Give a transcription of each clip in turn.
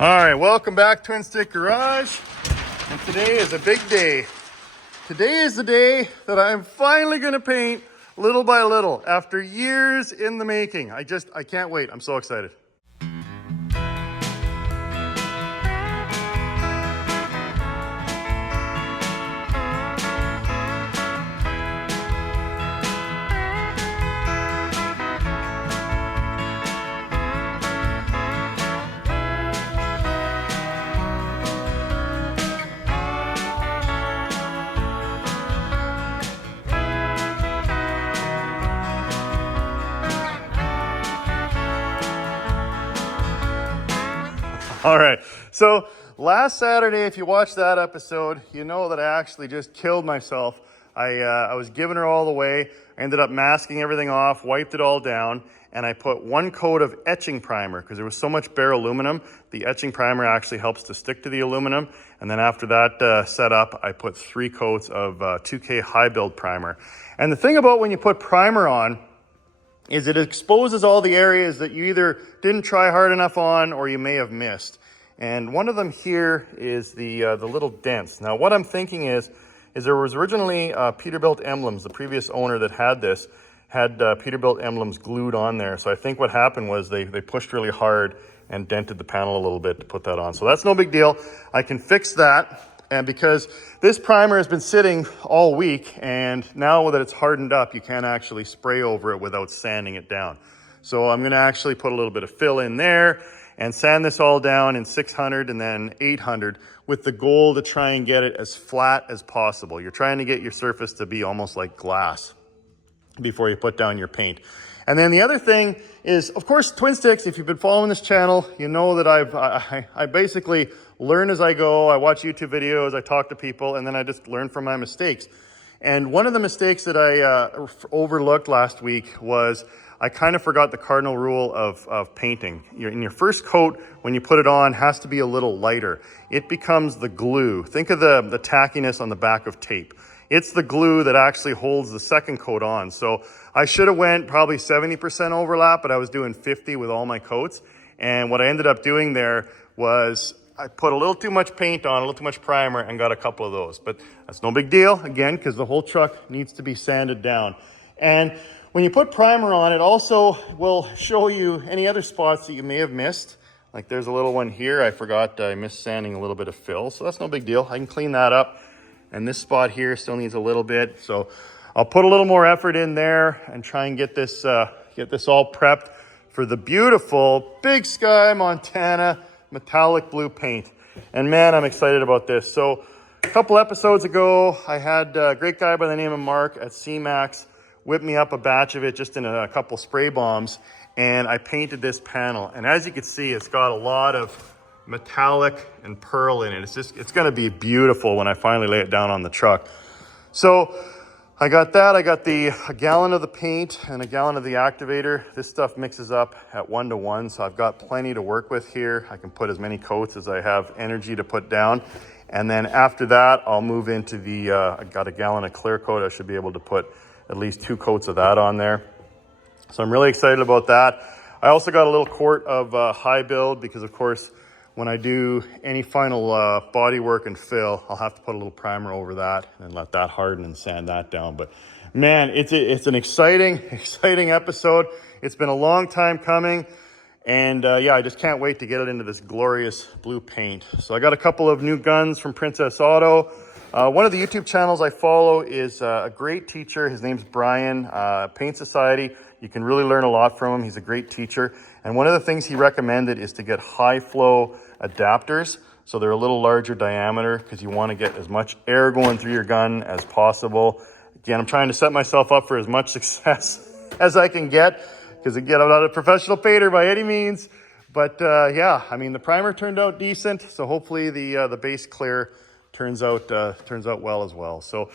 All right, welcome back, Twin Stick Garage. And today is a big day. Today is the day that I'm finally gonna paint little by little after years in the making. I can't wait. I'm so excited. All right, so last Saturday, if you watched that episode, you know that I actually just killed myself. I was giving her all the way. I ended up masking everything off, wiped it all down, and I put one coat of etching primer because there was so much bare aluminum. The etching primer actually helps to stick to the aluminum. And then after that setup, I put 3 coats of 2K high build primer. And the thing about when you put primer on is it exposes all the areas that you either didn't try hard enough on or you may have missed. And one of them here is the little dents. Now what I'm thinking is there was originally Peterbilt emblems. The previous owner that had this had Peterbilt emblems glued on there. So I think what happened was they pushed really hard and dented the panel a little bit to put that on. So that's no big deal. I can fix that. And because this primer has been sitting all week, and now that it's hardened up, you can't actually spray over it without sanding it down. So I'm gonna actually put a little bit of fill in there and sand this all down in 600 and then 800 with the goal to try and get it as flat as possible. You're trying to get your surface to be almost like glass before you put down your paint. And then the other thing is, of course, Twin Sticks, if you've been following this channel, you know that I basically learn as I go. I watch YouTube videos, I talk to people, and then I just learn from my mistakes. And one of the mistakes that I overlooked last week was I kind of forgot the cardinal rule of painting. In your first coat, when you put it on, has to be a little lighter. It becomes the glue. Think of the tackiness on the back of tape. It's the glue that actually holds the second coat on. So I should have went probably 70% overlap, but I was doing 50 with all my coats. And what I ended up doing there was I put a little too much paint on, a little too much primer, and got a couple of those. But that's no big deal, again, because the whole truck needs to be sanded down. And when you put primer on, it also will show you any other spots that you may have missed. Like there's a little one here. I forgot I missed sanding a little bit of fill, so that's no big deal. I can clean that up. And this spot here still needs a little bit. So I'll put a little more effort in there and try and get this all prepped for the beautiful Big Sky Montana metallic blue paint. And man, I'm excited about this. So a couple episodes ago, I had a great guy by the name of Mark at CMAX whip me up a batch of it just in a couple spray bombs. And I painted this panel. And as you can see, it's got a lot of metallic and pearl in it. It's going to be beautiful when I finally lay it down on the truck. So I got that. I got a gallon of the paint and a gallon of the activator. This stuff mixes up at 1:1, so I've got plenty to work with here. I can put as many coats as I have energy to put down. And then after that, I'll move into I got a gallon of clear coat. I should be able to put at least 2 coats of that on there. So I'm really excited about that. I also got a little quart of high build because, of course, when I do any final body work and fill, I'll have to put a little primer over that and let that harden and sand that down. But man, it's an exciting episode. It's been a long time coming. And yeah, I just can't wait to get it into this glorious blue paint. So I got a couple of new guns from Princess Auto. One of the YouTube channels I follow is a great teacher. His name's Brian, Paint Society. You can really learn a lot from him. He's a great teacher. And one of the things he recommended is to get high flow adapters. So they're a little larger diameter because you want to get as much air going through your gun as possible. Again, I'm trying to set myself up for as much success as I can get because again, I'm not a professional painter by any means. But yeah, I mean, the primer turned out decent. So hopefully the base clear turns out well as well. So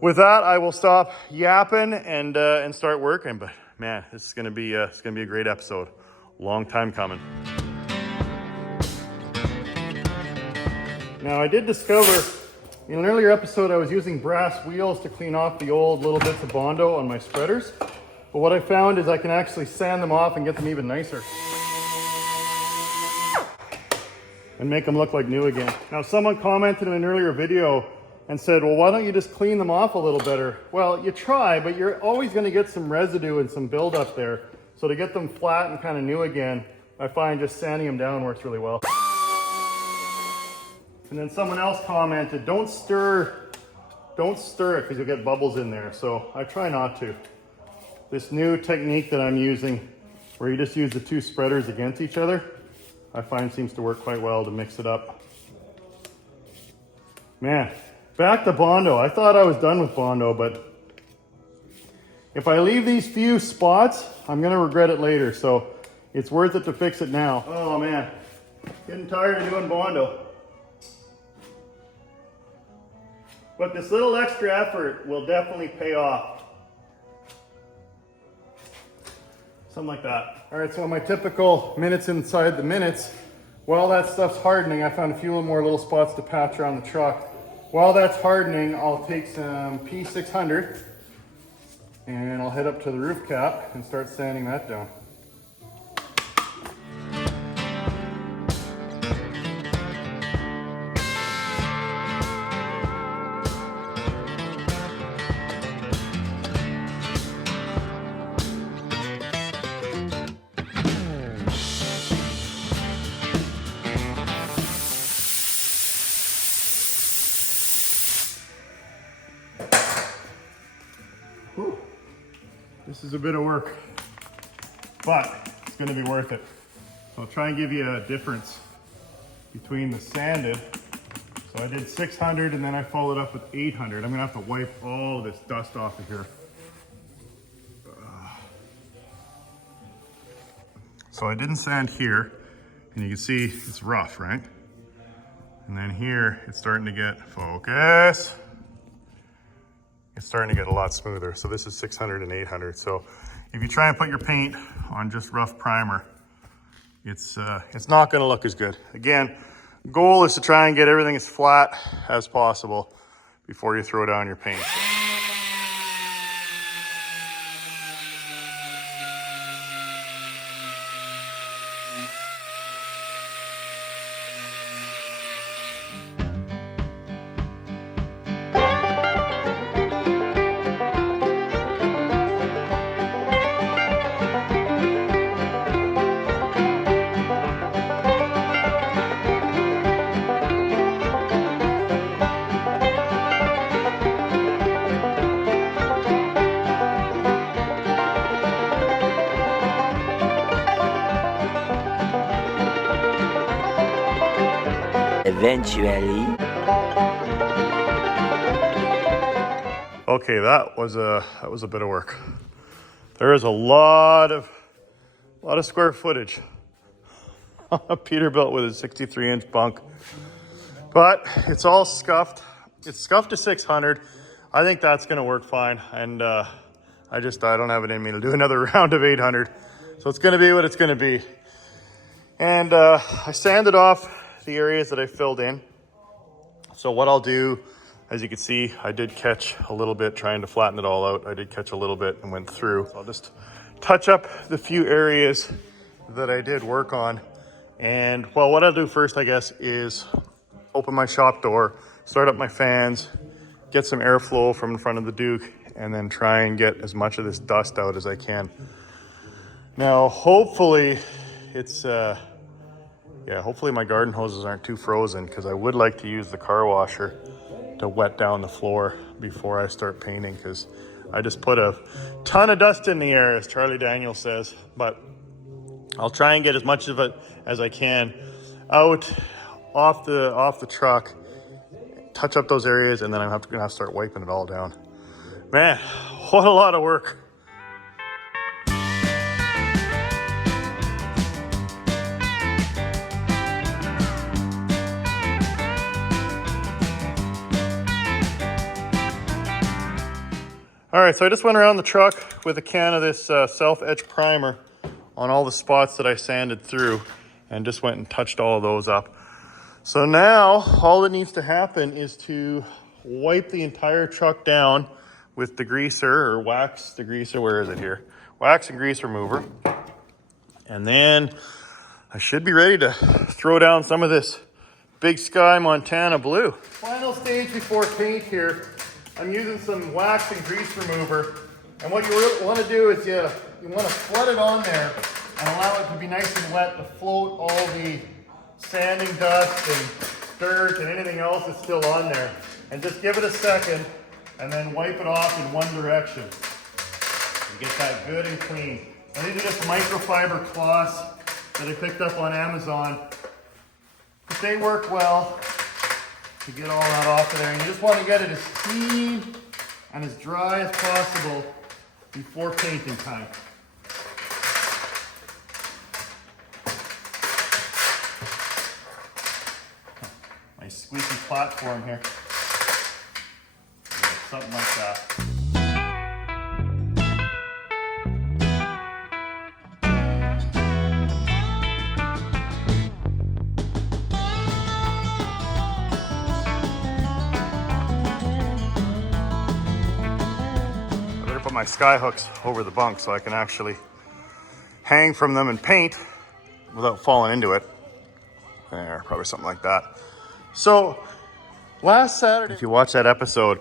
with that, I will stop yapping and start working. But man, this is going to be a great episode. Long time coming. Now I did discover in an earlier episode I was using brass wheels to clean off the old little bits of Bondo on my spreaders. But what I found is I can actually sand them off and get them even nicer. and make them look like new again. Now, someone commented in an earlier video and said, well, why don't you just clean them off a little better? Well, you try, but you're always going to get some residue and some buildup there. So to get them flat and kind of new again, I find just sanding them down works really well. And then someone else commented, don't stir it because you'll get bubbles in there. So I try not to. This new technique that I'm using, where you just use the two spreaders against each other, I find seems to work quite well to mix it up. Man, back to Bondo. I thought I was done with Bondo, but if I leave these few spots, I'm gonna regret it later. So it's worth it to fix it now. Oh man, getting tired of doing Bondo. But this little extra effort will definitely pay off. Something like that. All right, so my typical minutes inside the minutes, while that stuff's hardening, I found a few more little spots to patch around the truck. While that's hardening, I'll take some P600 and I'll head up to the roof cap and start sanding that down. Whew. This is a bit of work, but it's going to be worth it. So I'll try and give you a difference between the sanded. So I did 600 and then I followed up with 800. I'm going to have to wipe all of this dust off of here. So I didn't sand here, and you can see it's rough, right? And then here it's starting to get, focus. It's starting to get a lot smoother. So this is 600 and 800. So if you try and put your paint on just rough primer, it's not gonna look as good. Again, goal is to try and get everything as flat as possible before you throw down your paint. Eventually. Okay, that was a bit of work. There is a lot of square footage on a Peterbilt with a 63-inch bunk, but it's all scuffed. It's scuffed to 600. I think that's going to work fine, and I don't have it in me to do another round of 800, so it's going to be what it's going to be. And I sanded off the areas that I filled in. So what I'll do, as you can see, I did catch a little bit trying to flatten it all out. I did catch a little bit and went through. So I'll just touch up the few areas that I did work on. And well, what I'll do first, I guess, is open my shop door, start up my fans, get some airflow from in front of the Duke, and then try and get as much of this dust out as I can. Now, hopefully hopefully my garden hoses aren't too frozen, because I would like to use the car washer to wet down the floor before I start painting, because I just put a ton of dust in the air, as Charlie Daniels says. But I'll try and get as much of it as I can out off the truck, touch up those areas, and then I'm gonna have to start wiping it all down. Man, what a lot of work. All right, so I just went around the truck with a can of this self-etch primer on all the spots that I sanded through, and just went and touched all of those up. So now all that needs to happen is to wipe the entire truck down with degreaser, or wax degreaser. Where is it here? Wax and grease remover. And then I should be ready to throw down some of this Big Sky Montana blue. Final stage before paint here. I'm using some wax and grease remover. And what you really want to do is you want to flood it on there and allow it to be nice and wet to float all the sanding dust and dirt and anything else that's still on there. And just give it a second and then wipe it off in one direction. And get that good and clean. And these are just microfiber cloths that I picked up on Amazon. But they work well to get all that off of there. And you just want to get it as clean and as dry as possible before painting time. Nice squeaky platform here. Yeah, something like that. My sky hooks over the bunk so I can actually hang from them and paint without falling into it. There, probably something like that. So last Saturday, if you watch that episode,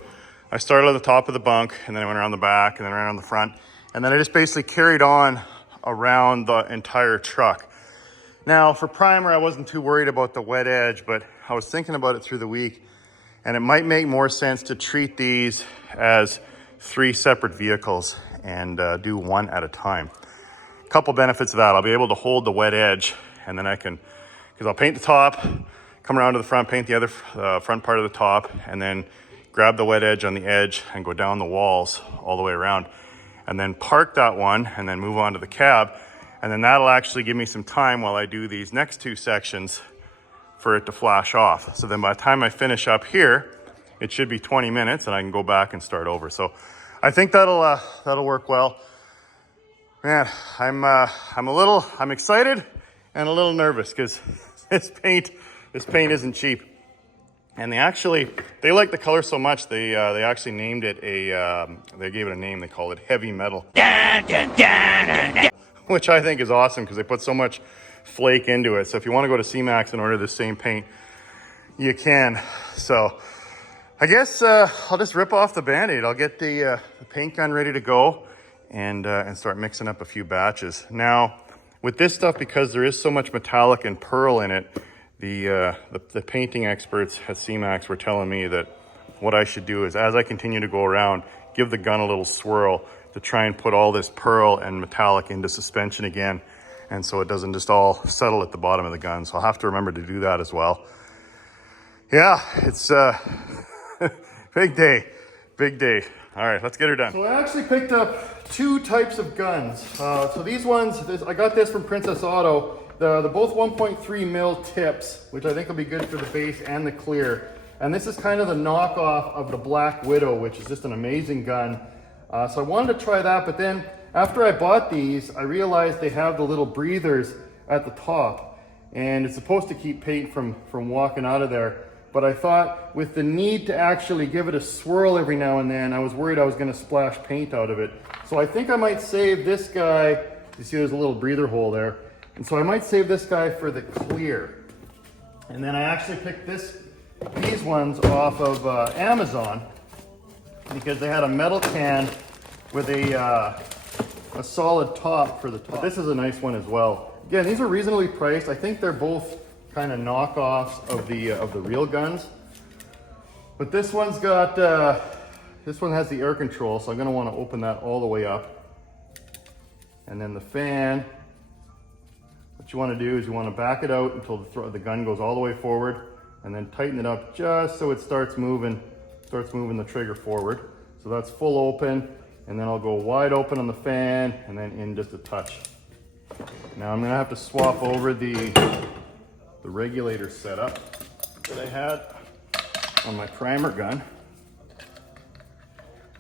I started at the top of the bunk and then I went around the back and then around the front. And then I just basically carried on around the entire truck. Now for primer, I wasn't too worried about the wet edge, but I was thinking about it through the week and it might make more sense to treat these as 3 separate vehicles and do one at a time. A couple benefits of that. I'll be able to hold the wet edge and then I can, because I'll paint the top, come around to the front, paint the other front part of the top, and then grab the wet edge on the edge and go down the walls all the way around. And then park that one and then move on to the cab. And then that'll actually give me some time while I do these next 2 sections for it to flash off. So then by the time I finish up here, it should be 20 minutes and I can go back and start over. So I think that'll work well. Man, I'm excited and a little nervous because this paint isn't cheap. And they like the color so much they actually named it they gave it a name. They call it heavy metal, which I think is awesome because they put so much flake into it. So if you want to go to CMAX and order the same paint, you can. So I guess I'll just rip off the Band-Aid. I'll get the paint gun ready to go and start mixing up a few batches. Now, with this stuff, because there is so much metallic and pearl in it, the painting experts at CMAX were telling me that what I should do is, as I continue to go around, give the gun a little swirl to try and put all this pearl and metallic into suspension again, and so it doesn't just all settle at the bottom of the gun. So I'll have to remember to do that as well. Yeah, it's big day. All right, let's get her done. So I actually picked up 2 types of guns. So these ones, I got this from Princess Auto. The both 1.3 mil tips, which I think will be good for the base and the clear. And this is kind of the knockoff of the Black Widow, which is just an amazing gun. So I wanted to try that, but then after I bought these, I realized they have the little breathers at the top. And it's supposed to keep paint from walking out of there. But I thought with the need to actually give it a swirl every now and then, I was worried I was going to splash paint out of it. So I think I might save this guy. You see there's a little breather hole there. And so I might save this guy for the clear. And then I actually picked these ones off of Amazon because they had a metal can with a solid top for the top. But this is a nice one as well. Again, these are reasonably priced. I think they're both kind of knockoffs of the real guns, but this one's got this one has the air control, so I'm going to want to open that all the way up. And then the fan, what you want to do is you want to back it out until the gun goes all the way forward, and then tighten it up just so it starts moving the trigger forward. So that's full open, and then I'll go wide open on the fan and then in just a touch. Now I'm going to have to swap over the regulator setup that I had on my primer gun.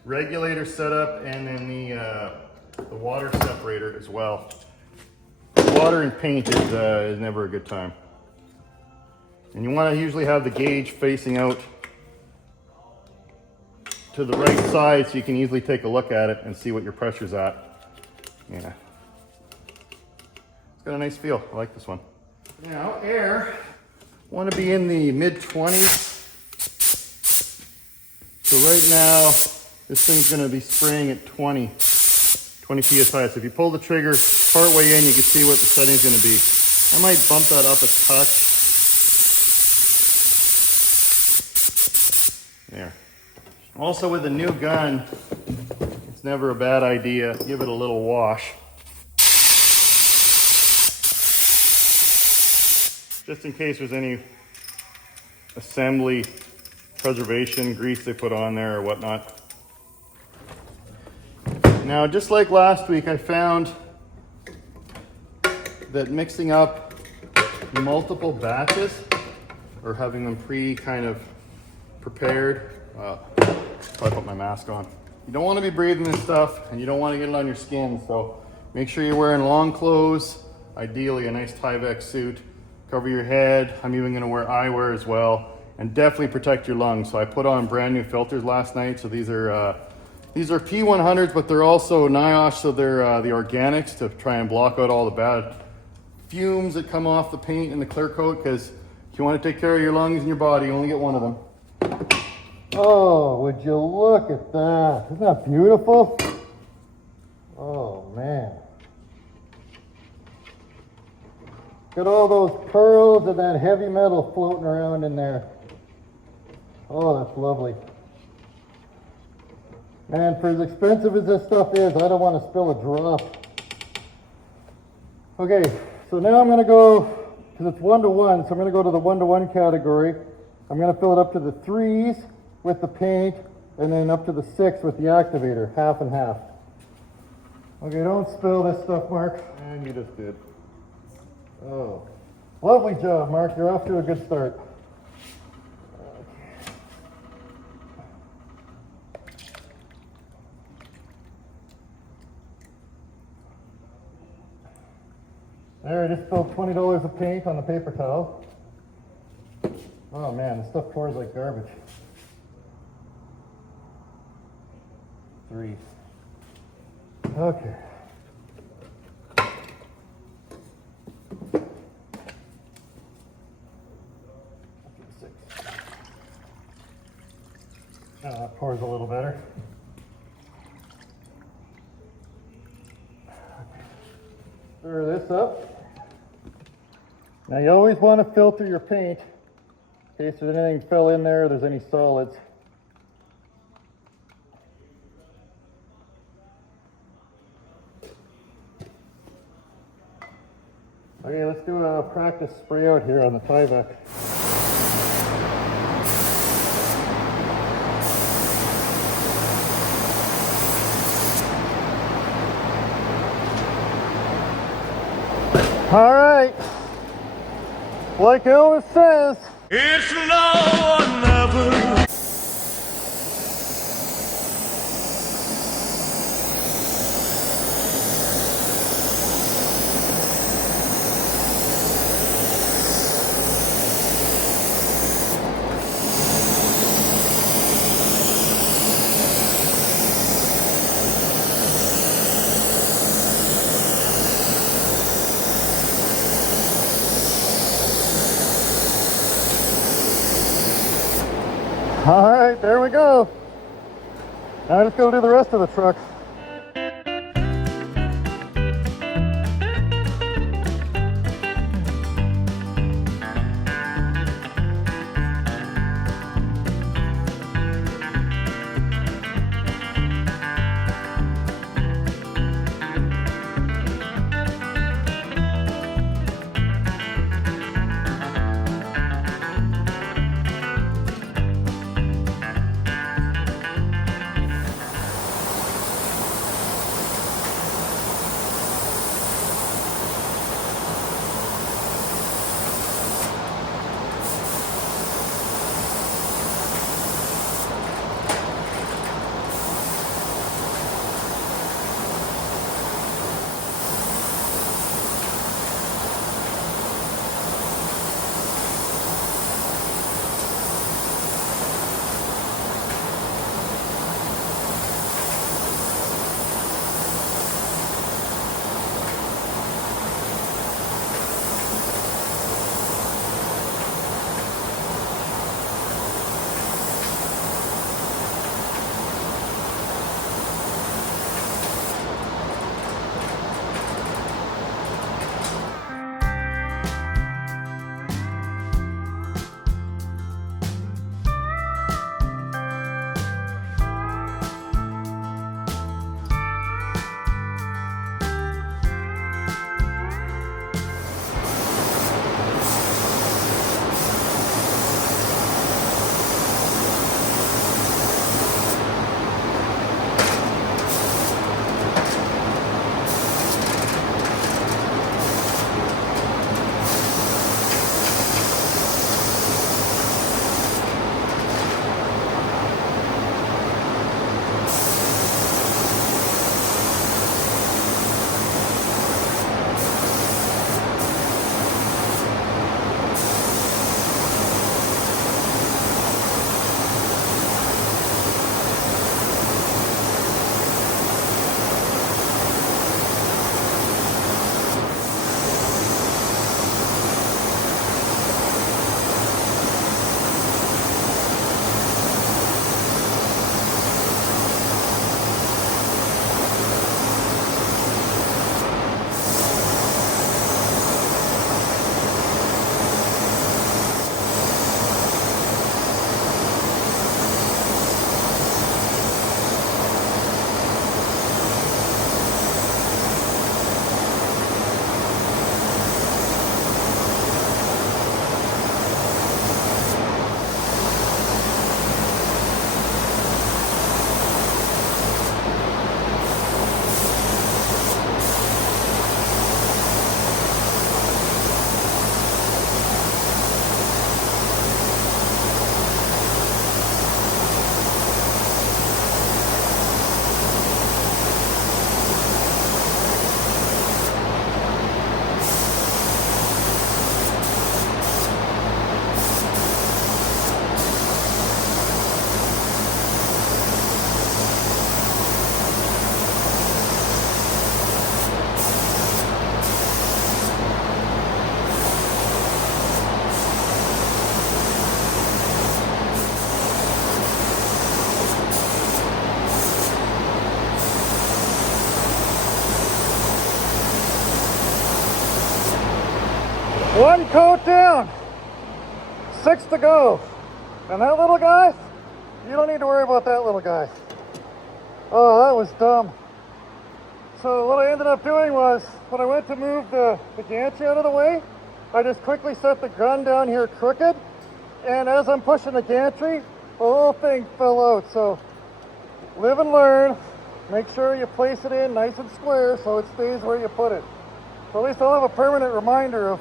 Regulator setup, and then the water separator as well. Water and paint is never a good time. And you want to usually have the gauge facing out to the right side so you can easily take a look at it and see what your pressure's at. Yeah. It's got a nice feel. I like this one. Now air, want to be in the mid-20s. So right now, this thing's going to be spraying at 20 psi. So if you pull the trigger part way in, you can see what the setting's going to be. I might bump that up a touch. There. Also with a new gun, it's never a bad idea. Give it a little wash. Just in case there's any assembly preservation grease they put on there or whatnot. Now, just like last week, I found that mixing up multiple batches or having them kind of prepared, I put my mask on. You don't want to be breathing this stuff and you don't want to get it on your skin. So make sure you're wearing long clothes, ideally a nice Tyvek suit. Cover your head. I'm even going to wear eyewear as well, and definitely protect your lungs. So I put on brand new filters last night. So these are P100s, but they're also NIOSH, so they're the organics to try and block out all the bad fumes that come off the paint and the clear coat, because if you want to take care of your lungs and your body, you only get one of them. Oh, would you look at that? Isn't that beautiful? Oh, man. Got all those pearls and that heavy metal floating around in there. Oh, that's lovely. Man, for as expensive as this stuff is, I don't want to spill a drop. Okay, so now I'm going to go, because it's 1-to-1, so I'm going to go to the 1-to-1 category. I'm going to fill it up to the 3s with the paint, and then up to the 6 with the activator, half and half. Okay, don't spill this stuff, Mark. And you just did. Oh, lovely job, Mark. You're off to a good start. There, I just spilled $20 of paint on the paper towel. Oh man, this stuff pours like garbage. 3. Okay. That pours a little better. Stir this up. Now you always want to filter your paint in case there's anything fell in there, there's any solids. Okay, let's do a practice spray out here on the Tyvek. All right, like Elvis says, it's now or never. All right, there we go. Now let's go do the rest of the truck. One coat down, 6 to go. And that little guy, you don't need to worry about that little guy. Oh, that was dumb. So what I ended up doing was, when I went to move the gantry out of the way, I just quickly set the gun down here crooked, and as I'm pushing the gantry, the whole thing fell out. So live and learn. Make sure you place it in nice and square so it stays where you put it. So at least I'll have a permanent reminder of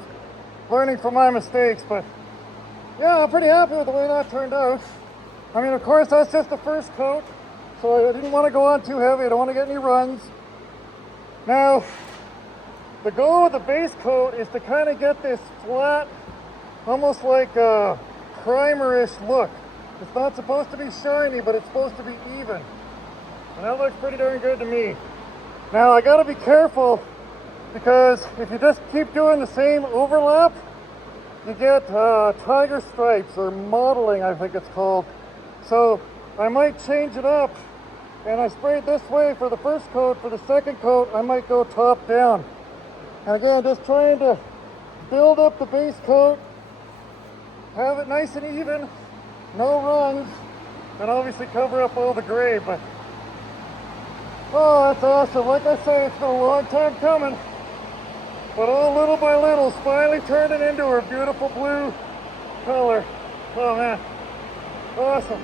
learning from my mistakes. But yeah, I'm pretty happy with the way that turned out. I mean, of course, that's just the first coat, so I didn't want to go on too heavy. I don't want to get any runs. Now, the goal with the base coat is to kind of get this flat, almost like a primerish look. It's not supposed to be shiny, but it's supposed to be even. And that looks pretty darn good to me. Now, I gotta be careful, because if you just keep doing the same overlap, you get tiger stripes, or mottling, I think it's called. So I might change it up, and I sprayed this way for the first coat. For the second coat, I might go top down. And again, just trying to build up the base coat, have it nice and even, no runs, and obviously cover up all the gray. But oh, that's awesome. Like I say, it's been a long time coming, but all little by little, it's finally turning into her beautiful blue color. Oh man, awesome.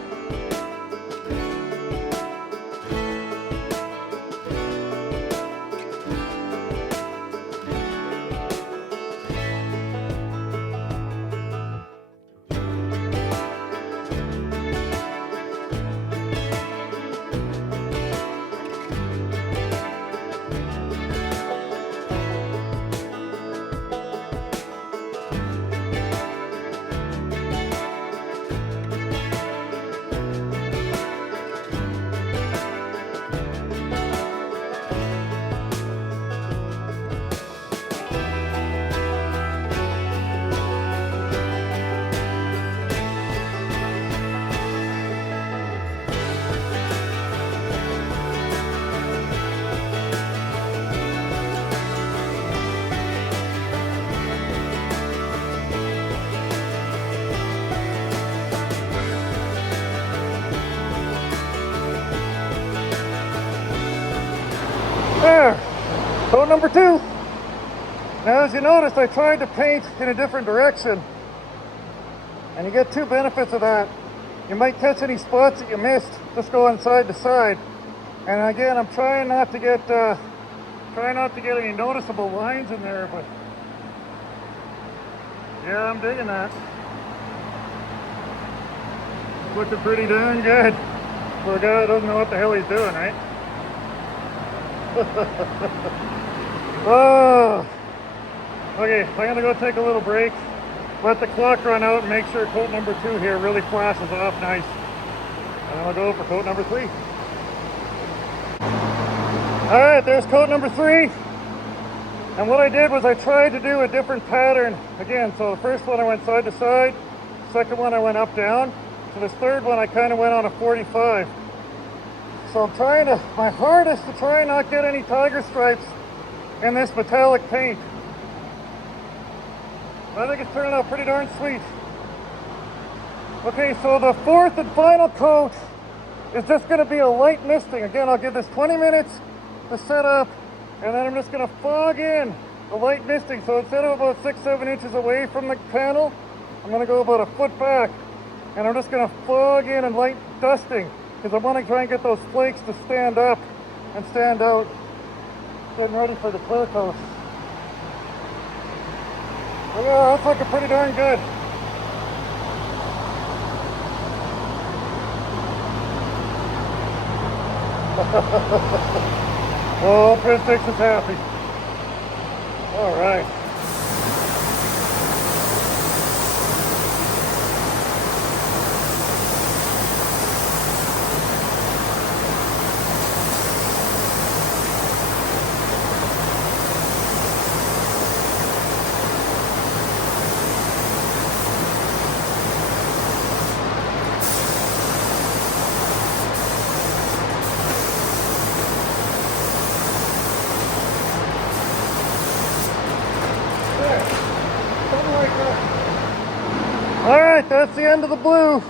There, coat number 2. Now as you noticed, I tried to paint in a different direction, and you get 2 benefits of that. You might catch any spots that you missed, just going side to side. And again, I'm trying not to get any noticeable lines in there, but yeah, I'm digging that. Looking pretty darn good for a guy that doesn't know what the hell he's doing, right? Oh, okay, I'm gonna go take a little break, let the clock run out, and make sure coat number 2 here really flashes off nice, and then I'll go for coat number 3. All right, there's coat number 3, and what I did was I tried to do a different pattern again. So the first one I went side to side, second one I went up down, so this third one I kind of went on a 45. So I'm trying my hardest to try and not get any tiger stripes in this metallic paint. I think it's turning out pretty darn sweet. Okay, so the fourth and final coat is just going to be a light misting. Again, I'll give this 20 minutes to set up, and then I'm just going to fog in a light misting. So instead of about 6-7 inches away from the panel, I'm going to go about a foot back, and I'm just going to fog in and light dusting, because I want to try and get those flakes to stand up and stand out, getting ready for the clear coat. But yeah, that's looking pretty darn good. Oh, Prince Six is happy. All right. right, that's the end of the blue.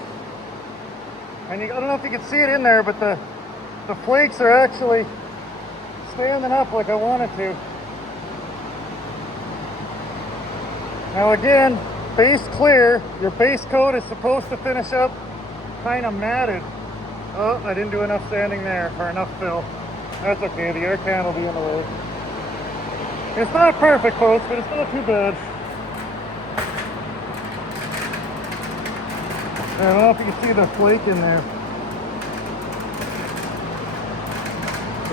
And I don't know if you can see it in there, but the flakes are actually standing up like I wanted to. Now again, base clear. Your base coat is supposed to finish up kind of matted. Oh, I didn't do enough sanding there, or enough fill. That's okay, the air can will be in the way. It's not perfect, folks, but it's not too bad. I don't know if you can see the flake in there.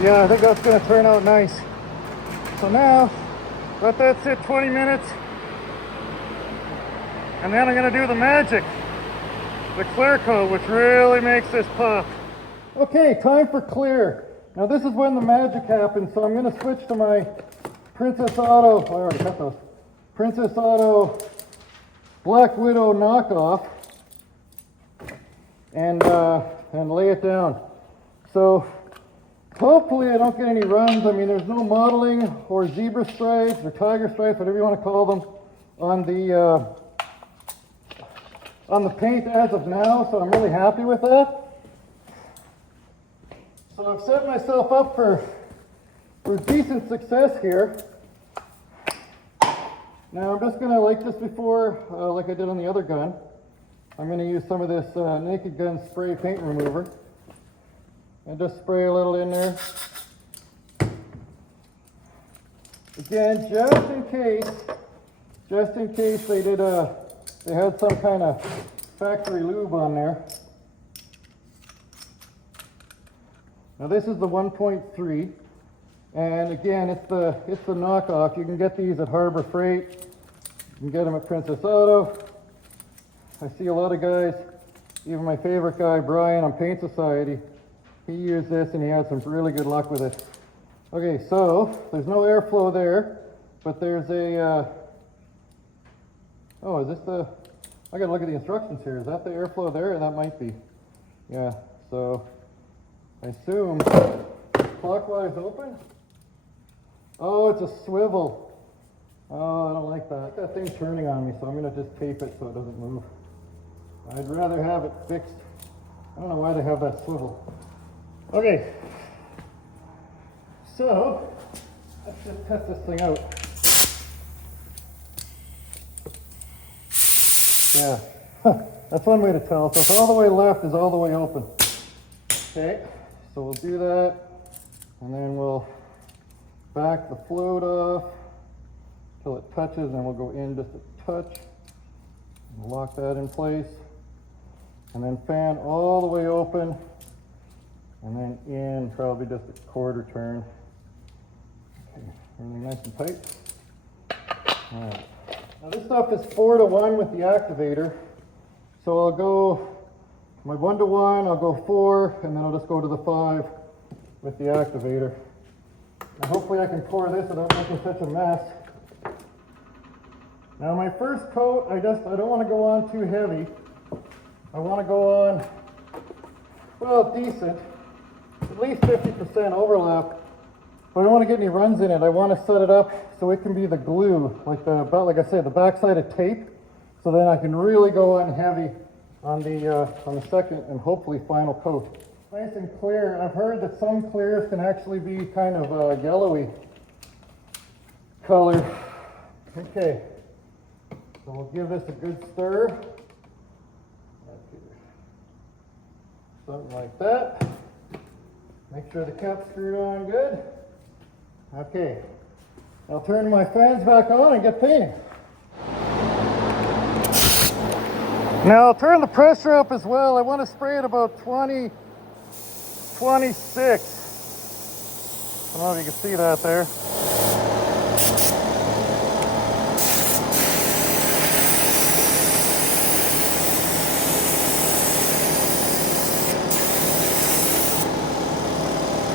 Yeah, I think that's going to turn out nice. So now, let that sit 20 minutes. And then I'm going to do the magic. The clear coat, which really makes this pop. Okay, time for clear. Now this is when the magic happens, so I'm going to switch to my Princess Auto, I already cut those. Princess Auto Black Widow knockoff. And lay it down. So hopefully I don't get any runs. I mean, there's no mottling or zebra stripes or tiger stripes, whatever you want to call them, on the paint as of now, so I'm really happy with that. So I've set myself up for decent success here. Now I'm just going to, like this before, like I did on the other gun, I'm going to use some of this Naked Gun spray paint remover and just spray a little in there. Again, just in case they had some kind of factory lube on there. Now this is the 1.3, and again, it's the knockoff. You can get these at Harbor Freight. You can get them at Princess Auto. I see a lot of guys, even my favorite guy, Brian on Paint Society, he used this and he had some really good luck with it. Okay, so there's no airflow there, but there's a, oh, is this the, I gotta look at the instructions here. Is that the airflow there? That might be. Yeah, so I assume clockwise open. Oh, it's a swivel. Oh, I don't like that. That thing's turning on me, so I'm gonna just tape it so it doesn't move. I'd rather have it fixed. I don't know why they have that swivel. Okay, so let's just test this thing out. Yeah, that's one way to tell. So if all the way left is all the way open. Okay, so we'll do that, and then we'll back the float off till it touches, and we'll go in just a touch. And lock that in place. And then fan all the way open, and then in probably just a quarter turn. Okay, really nice and tight. All right. Now this stuff is 4-to-1 with the activator. So I'll go my 1-to-1, I'll go 4, and then I'll just go to the 5 with the activator. And hopefully I can pour this without making such a mess. Now my first coat, I don't want to go on too heavy. I want to go on, well, decent, at least 50% overlap, but I don't want to get any runs in it. I want to set it up so it can be the glue, like I said, the backside of tape, so then I can really go on heavy on the second and hopefully final coat. Nice and clear. I've heard that some clears can actually be kind of yellowy color. Okay, so we'll give this a good stir. Something like that. Make sure the cap's screwed on good. Okay, I'll turn my fans back on and get painting. Now I'll turn the pressure up as well. I want to spray it about 20, 26. I don't know if you can see that there.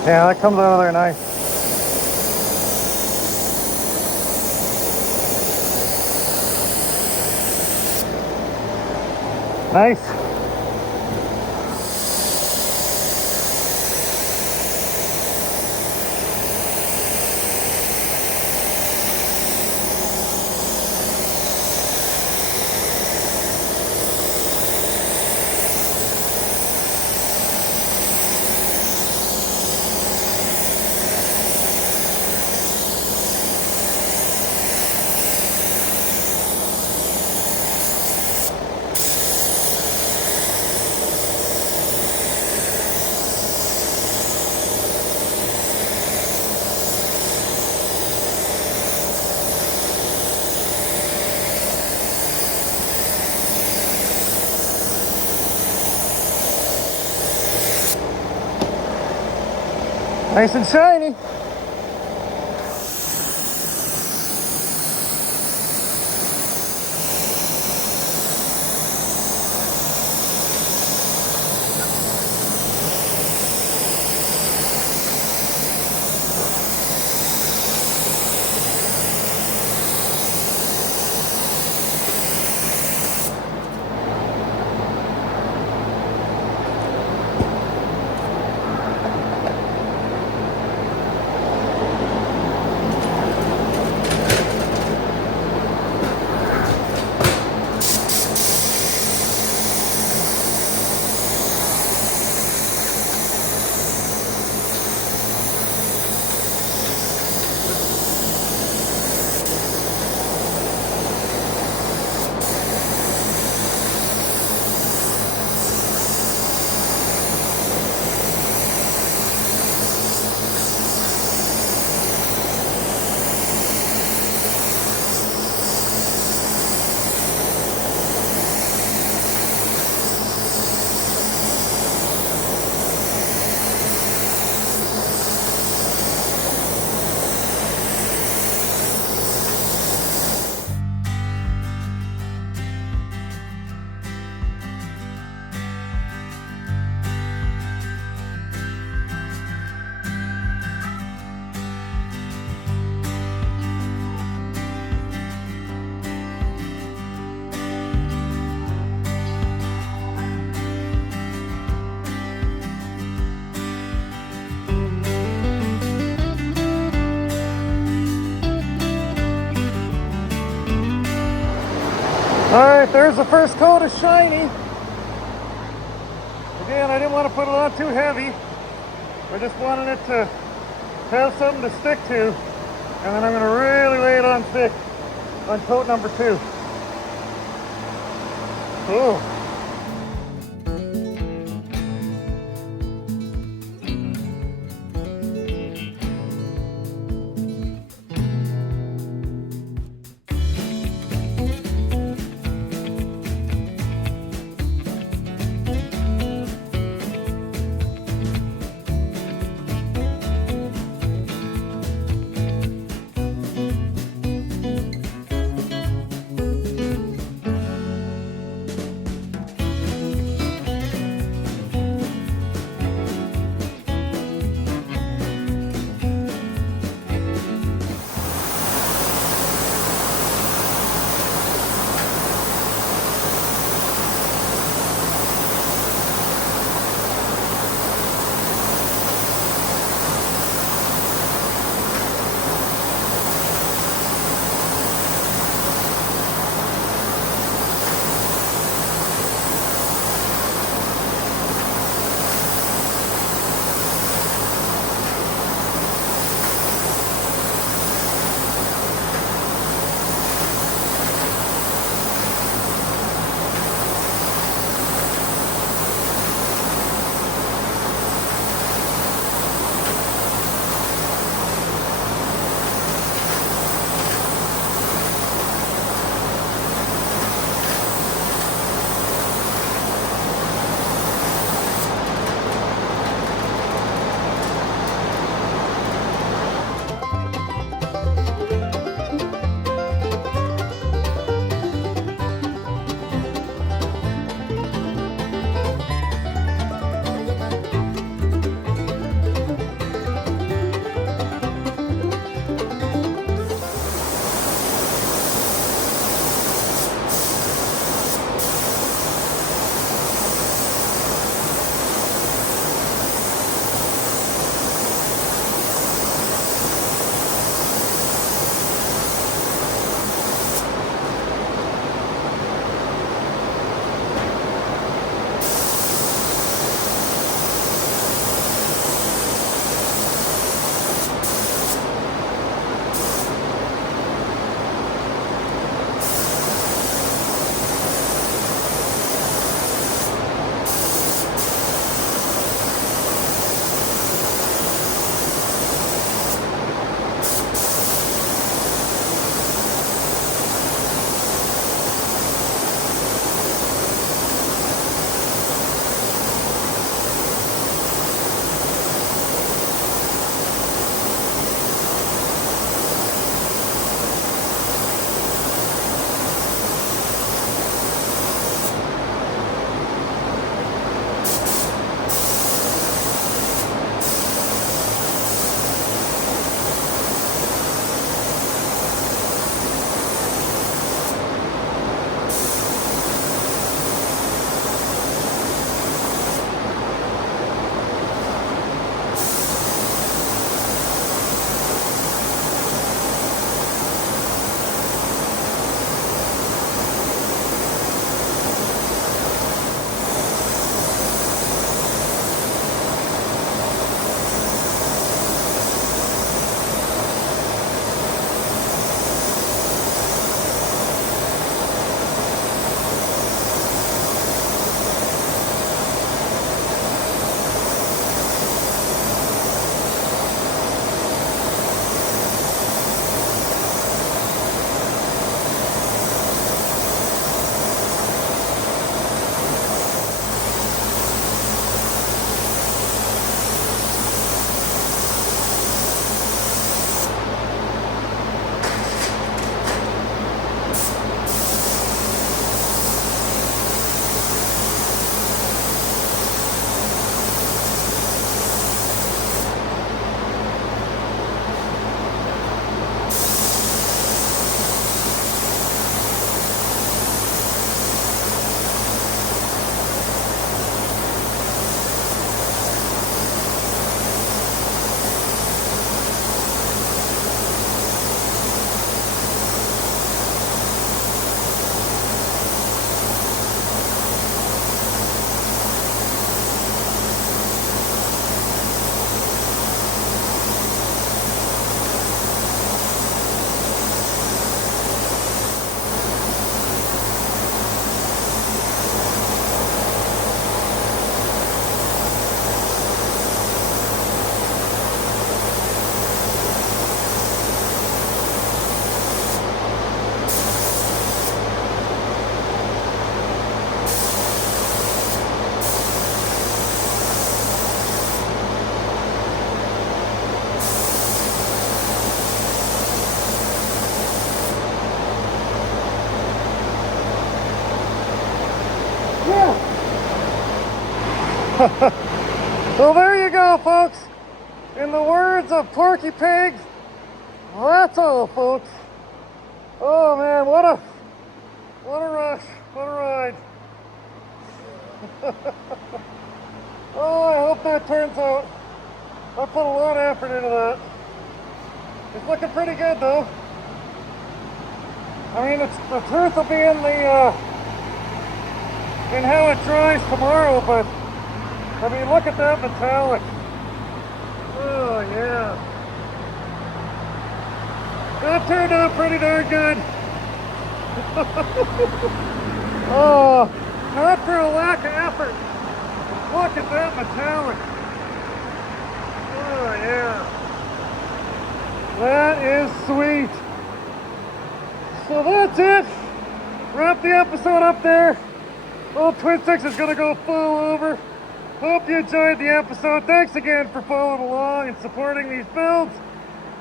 Yeah, that comes out of there nice. Nice. Nice and shiny. All right, there's the first coat of shiny. Again, I didn't want to put it on too heavy. I just wanted it to have something to stick to. And then I'm going to really lay it on thick on coat number 2. Cool. So there you go, folks. In the words of Porky Pig, that's all, folks. Oh man, what a rush, what a ride. Oh, I hope that turns out. I put a lot of effort into that. It's looking pretty good though. I mean, the truth will be in how it dries tomorrow, but I mean, look at that metallic. Oh yeah. That turned out pretty darn good. Oh, not for a lack of effort. Look at that metallic. Oh yeah. That is sweet. So that's it. Wrap the episode up there. Old Twin Six is gonna go full over. Hope you enjoyed the episode. Thanks again for following along and supporting these builds.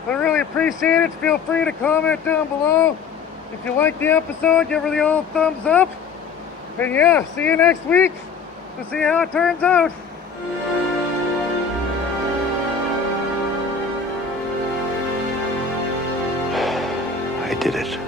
I really appreciate it. Feel free to comment down below. If you like the episode, give her the old thumbs up. And yeah, see you next week to see how it turns out. I did it.